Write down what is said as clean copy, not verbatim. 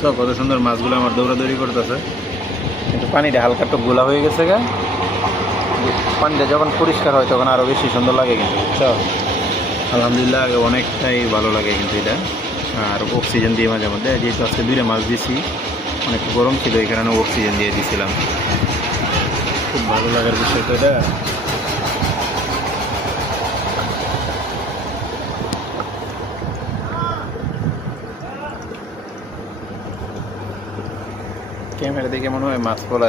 সব কত সুন্দর মাছগুলো আমার দৌড়াদৌড়ি করতেছে, কিন্তু পানিটা হালকা একটু গোলা হয়ে গেছে গা। পানিটা যখন পরিষ্কার হয় তখন আরও বেশি সুন্দর লাগে কিন্তু, বুঝছো। আলহামদুলিল্লাহ অনেকটাই ভালো লাগে কিন্তু এটা। আর অক্সিজেন দিয়ে মাঝে মধ্যে, যেহেতু আজকে 2টা মাছ দিছি, অনেক গরম ছিল এই কারণে অক্সিজেন দিয়ে দিয়েছিলাম। খুব ভালো লাগার বিষয় তো এটা। ক্যামেরা দেখে মনে হয় মাছ পড়া